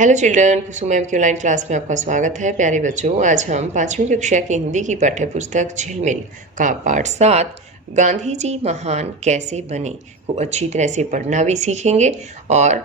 Hello children, कुसुम ma'am की online class में आपका स्वागत है। प्यारे बच्चों, आज हम 5वीं कक्षा की हिंदी की पाठ्य पुस्तक झिलमिल का पाठ 7 गांधी जी महान कैसे बने को अच्छी तरह से पढ़ना भी सीखेंगे और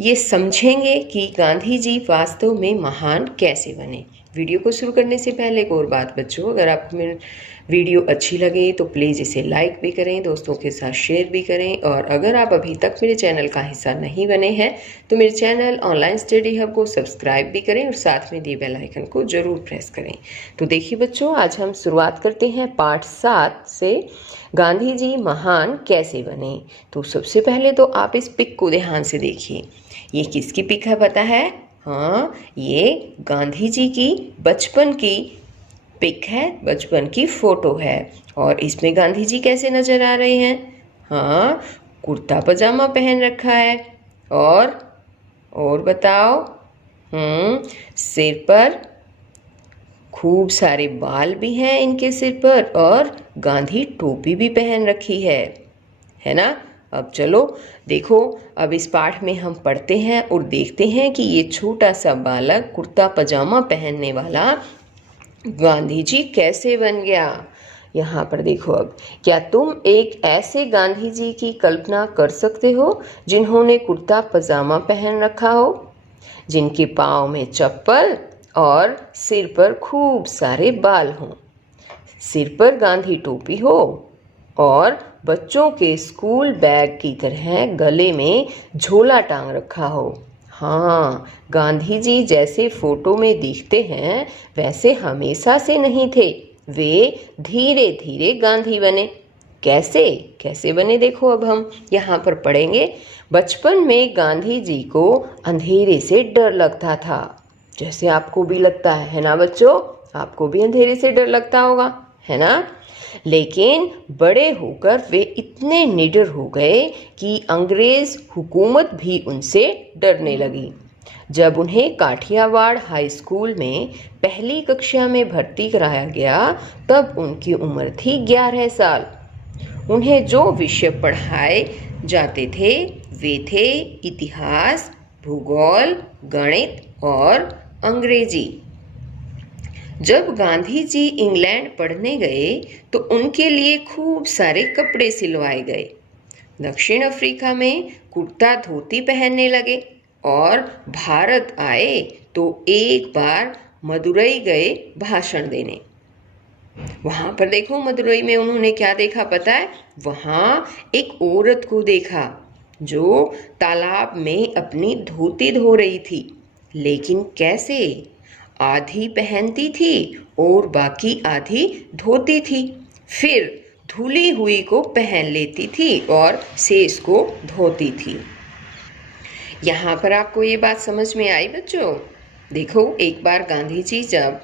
ये समझेंगे कि गांधी जी वास्तव में महान कैसे बने। वीडियो को शुरू करने से पहले एक और बात बच्चों, अगर आपको मेरी वीडियो अच्छी लगे तो प्लीज़ इसे लाइक भी करें, दोस्तों के साथ शेयर भी करें। और अगर आप अभी तक मेरे चैनल का हिस्सा नहीं बने हैं तो मेरे चैनल ऑनलाइन स्टडी हब को सब्सक्राइब भी करें और साथ में दिए बेल आइकन को जरूर प्रेस करें। तो देखिए बच्चों, आज हम शुरुआत करते हैं पाठ 7 से, गांधी जी महान कैसे बने। तो सबसे पहले तो आप इस पिक को ध्यान से देखिए। ये किसकी पिक है पता है? हाँ, ये गांधी जी की बचपन की पिक है, बचपन की फोटो है। और इसमें गांधी जी कैसे नजर आ रहे हैं? हाँ, कुर्ता पजामा पहन रखा है। और बताओ। सिर पर खूब सारे बाल भी हैं इनके सिर पर, और गांधी टोपी भी पहन रखी है ना। अब चलो देखो, अब इस पाठ में हम पढ़ते हैं और देखते हैं कि ये छोटा सा बालक कुर्ता पजामा पहनने वाला गांधी जी कैसे बन गया। यहाँ पर देखो, अब क्या तुम एक ऐसे गांधी जी की कल्पना कर सकते हो जिन्होंने कुर्ता पजामा पहन रखा हो, जिनके पाँव में चप्पल और सिर पर खूब सारे बाल हों, सिर पर गांधी टोपी हो और बच्चों के स्कूल बैग की तरह गले में झोला टांग रखा हो। हाँ, गांधी जी जैसे फोटो में दिखते हैं वैसे हमेशा से नहीं थे, वे धीरे धीरे गांधी बने। कैसे कैसे बने देखो, अब हम यहाँ पर पढ़ेंगे। बचपन में गांधी जी को अंधेरे से डर लगता था, जैसे आपको भी लगता है ना बच्चों? आपको भी अंधेरे से डर लगता होगा, है ना? लेकिन बड़े होकर वे इतने निडर हो गए कि अंग्रेज हुकूमत भी उनसे डरने लगी। जब उन्हें काठियावाड़ हाई स्कूल में पहली कक्षा में भर्ती कराया गया तब उनकी उम्र थी 11 साल। उन्हें जो विषय पढ़ाए जाते थे वे थे इतिहास, भूगोल, गणित और अंग्रेजी। जब गांधी जी इंग्लैंड पढ़ने गए तो उनके लिए खूब सारे कपड़े सिलवाए गए। दक्षिण अफ्रीका में कुर्ता धोती पहनने लगे और भारत आए तो एक बार मदुरई गए भाषण देने। वहां पर देखो, मदुरई में उन्होंने क्या देखा पता है? वहां एक औरत को देखा जो तालाब में अपनी धोती धो रही थी। लेकिन कैसे? आधी पहनती थी और बाकी आधी धोती थी, फिर धुली हुई को पहन लेती थी और शेष को धोती थी। यहाँ पर आपको ये बात समझ में आई बच्चों? देखो, एक बार गांधी जी जब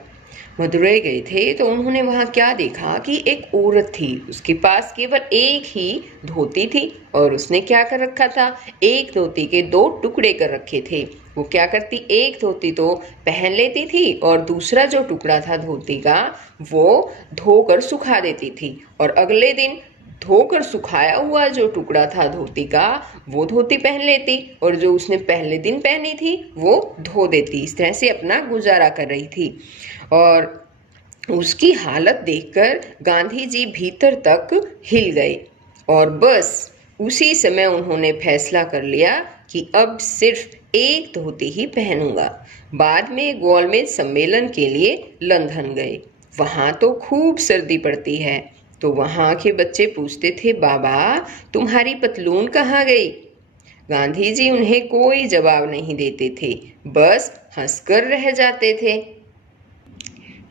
मदुरई गए थे तो उन्होंने वहाँ क्या देखा कि एक औरत थी, उसके पास केवल एक ही धोती थी और उसने क्या कर रखा था? एक धोती के 2 टुकड़े कर रखे थे। वो क्या करती? एक धोती तो पहन लेती थी और दूसरा जो टुकड़ा था धोती का वो धोकर सुखा देती थी, और अगले दिन धोकर सुखाया हुआ जो टुकड़ा था धोती का वो धोती पहन लेती, और जो उसने पहले दिन पहनी थी वो धो देती। इस तरह से अपना गुजारा कर रही थी। और उसकी हालत देखकर गांधी जी भीतर तक हिल गए और बस उसी समय उन्होंने फैसला कर लिया कि अब सिर्फ एक धोती ही पहनूंगा। बाद में गोलमेज सम्मेलन के लिए लंदन गए। वहाँ तो खूब सर्दी पड़ती है, तो वहाँ के बच्चे पूछते थे, बाबा तुम्हारी पतलून कहाँ गई? गांधी जी उन्हें कोई जवाब नहीं देते थे, बस हंसकर रह जाते थे।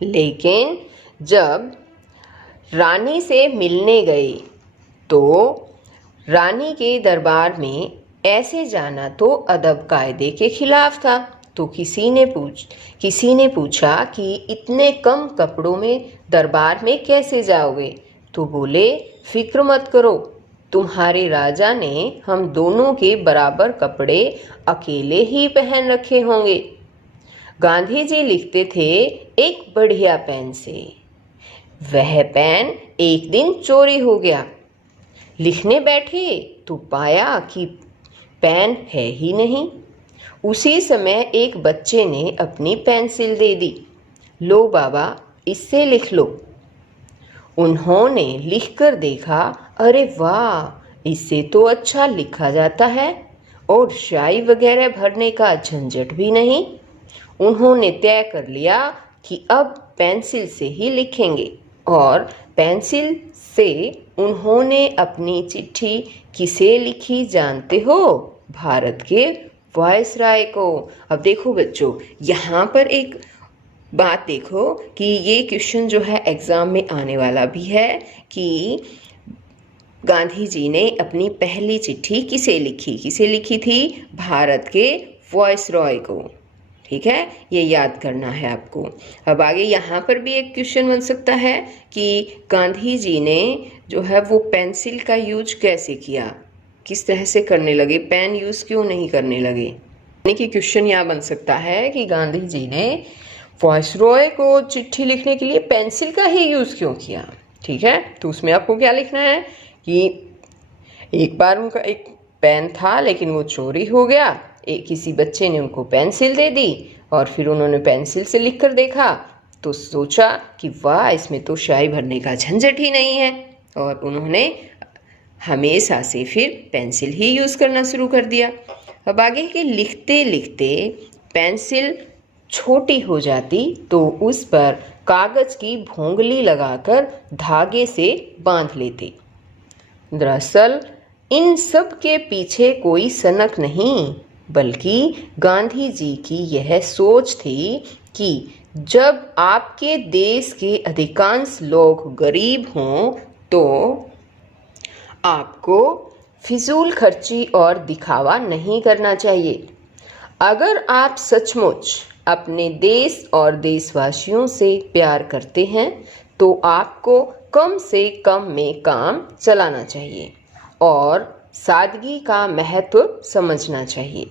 लेकिन जब रानी से मिलने गए तो रानी के दरबार में ऐसे जाना तो अदब कायदे के खिलाफ था। तो किसी ने पूछा कि इतने कम कपड़ों में दरबार में कैसे जाओगे? तो बोले, फिक्र मत करो, तुम्हारे राजा ने हम दोनों के बराबर कपड़े अकेले ही पहन रखे होंगे। गांधी जी लिखते थे एक बढ़िया पेन से। वह पेन एक दिन चोरी हो गया। लिखने बैठे तो पाया कि पेन है ही नहीं। उसी समय एक बच्चे ने अपनी पेंसिल दे दी। लो बाबा, इससे लिख लो। उन्होंने लिखकर देखा, अरे वाह, इससे तो अच्छा लिखा जाता है और स्याही वगैरह भरने का झंझट भी नहीं। उन्होंने तय कर लिया कि अब पेंसिल से ही लिखेंगे और पेंसिल से उन्होंने अपनी चिट्ठी किसे लिखी जानते हो? भारत के वायसराय को। अब देखो बच्चों, यहाँ पर एक बात देखो कि ये क्वेश्चन जो है एग्ज़ाम में आने वाला भी है कि गांधी जी ने अपनी पहली चिट्ठी किसे लिखी थी? भारत के वायसरॉय को। ठीक है, ये याद करना है आपको। अब आगे यहाँ पर भी एक क्वेश्चन बन सकता है कि गांधी जी ने जो है वो पेंसिल का यूज कैसे किया, किस तरह से करने लगे, पेन यूज क्यों नहीं करने लगे। यानी कि क्वेश्चन यहाँ बन सकता है कि गांधी जी ने वायसरॉय को चिट्ठी लिखने के लिए पेंसिल का ही यूज क्यों किया। ठीक है, तो उसमें आपको क्या लिखना है कि एक बार उनका एक पेन था लेकिन वो चोरी हो गया, किसी बच्चे ने उनको पेंसिल दे दी और फिर उन्होंने पेंसिल से लिख कर देखा तो सोचा कि वाह, इसमें तो स्याही भरने का झंझट ही नहीं है, और उन्होंने हमेशा से फिर पेंसिल ही यूज़ करना शुरू कर दिया। अब आगे कि लिखते लिखते पेंसिल छोटी हो जाती तो उस पर कागज की भोंगली लगाकर धागे से बांध लेते। दरअसल इन सब के पीछे कोई सनक नहीं, बल्कि गांधी जी की यह सोच थी कि जब आपके देश के अधिकांश लोग गरीब हों तो आपको फिजूल खर्ची और दिखावा नहीं करना चाहिए। अगर आप सचमुच अपने देश और देशवासियों से प्यार करते हैं तो आपको कम से कम में काम चलाना चाहिए और सादगी का महत्व समझना चाहिए।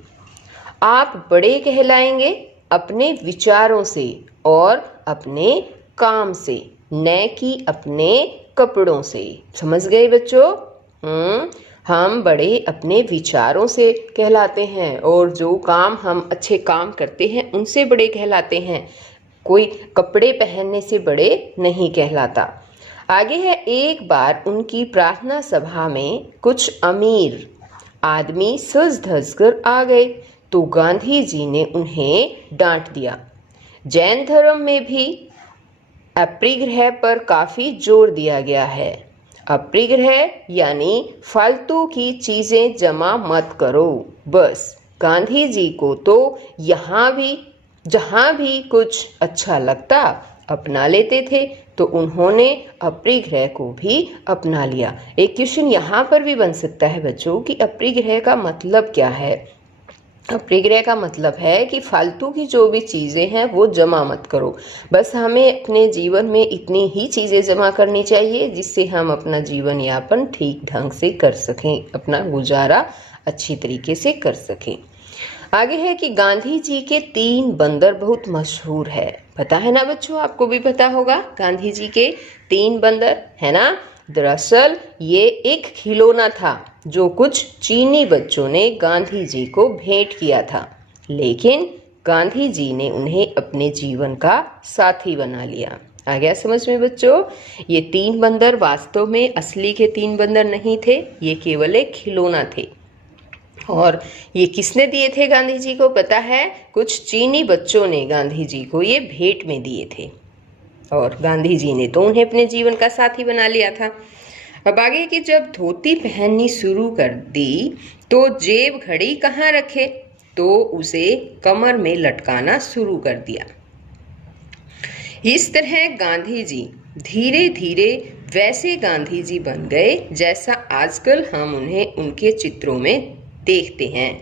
आप बड़े कहलाएंगे अपने विचारों से और अपने काम से, न कि अपने कपड़ों से। समझ गए बच्चों? हम बड़े अपने विचारों से कहलाते हैं और जो काम हम अच्छे काम करते हैं उनसे बड़े कहलाते हैं। कोई कपड़े पहनने से बड़े नहीं कहलाता। आगे है, एक बार उनकी प्रार्थना सभा में कुछ अमीर आदमी सज धज कर आ गए तो गांधी जी ने उन्हें डांट दिया। जैन धर्म में भी अपरिग्रह पर काफी जोर दिया गया है। अपरिग्रह यानी फालतू की चीजें जमा मत करो। बस गांधी जी को तो जहां भी कुछ अच्छा लगता अपना लेते थे, तो उन्होंने अपरिग्रह को भी अपना लिया। एक क्वेश्चन यहाँ पर भी बन सकता है बच्चों कि अपरिग्रह का मतलब क्या है। अपरिग्रह का मतलब है कि फालतू की जो भी चीज़ें हैं वो जमा मत करो। बस हमें अपने जीवन में इतनी ही चीज़ें जमा करनी चाहिए जिससे हम अपना जीवन यापन ठीक ढंग से कर सकें, अपना गुजारा अच्छी तरीके से कर सकें। आगे है कि गांधी जी के 3 बंदर बहुत मशहूर है। पता है ना बच्चों, आपको भी पता होगा गांधी जी के 3 बंदर, है ना? दरअसल ये एक खिलौना था जो कुछ चीनी बच्चों ने गांधी जी को भेंट किया था, लेकिन गांधी जी ने उन्हें अपने जीवन का साथी बना लिया। आ गया समझ में बच्चों? ये 3 बंदर वास्तव में असली के 3 बंदर नहीं थे, ये केवल एक खिलौना थे। और ये किसने दिए थे गांधी जी को पता है? कुछ चीनी बच्चों ने गांधी जी को ये भेंट में दिए थे और गांधी जी ने तो उन्हें अपने जीवन का साथी बना लिया था। अब आगे कि जब धोती पहननी शुरू कर दी तो जेब घड़ी कहाँ रखे, तो उसे कमर में लटकाना शुरू कर दिया। इस तरह गांधी जी धीरे धीरे वैसे गांधी जी बन गए जैसा आजकल हम उन्हें उनके चित्रों में देखते हैं।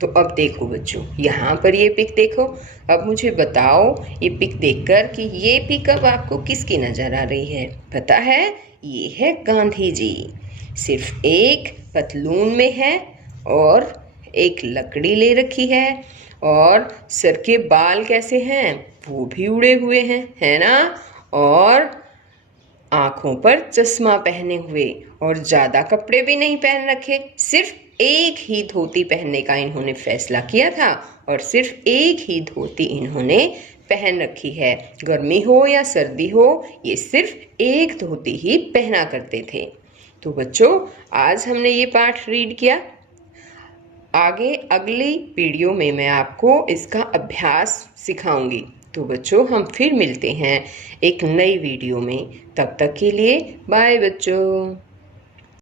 तो अब देखो बच्चों, यहाँ पर ये पिक देखो। अब मुझे बताओ ये पिक देखकर कि ये पिक अब आपको किसकी नजर आ रही है? पता है, ये है गांधी जी। सिर्फ एक पतलून में है और एक लकड़ी ले रखी है और सर के बाल कैसे हैं? वो भी उड़े हुए हैं, है ना? और आंखों पर चश्मा पहने हुए और ज्यादा कपड़े भी नहीं पहन रखे, सिर्फ एक ही धोती पहनने का इन्होंने फैसला किया था और सिर्फ एक ही धोती इन्होंने पहन रखी है। गर्मी हो या सर्दी हो, ये सिर्फ एक धोती ही पहना करते थे। तो बच्चों, आज हमने ये पाठ रीड किया। आगे अगली वीडियो में मैं आपको इसका अभ्यास सिखाऊंगी। तो बच्चों, हम फिर मिलते हैं एक नई वीडियो में। तब तक के लिए बाय बच्चों।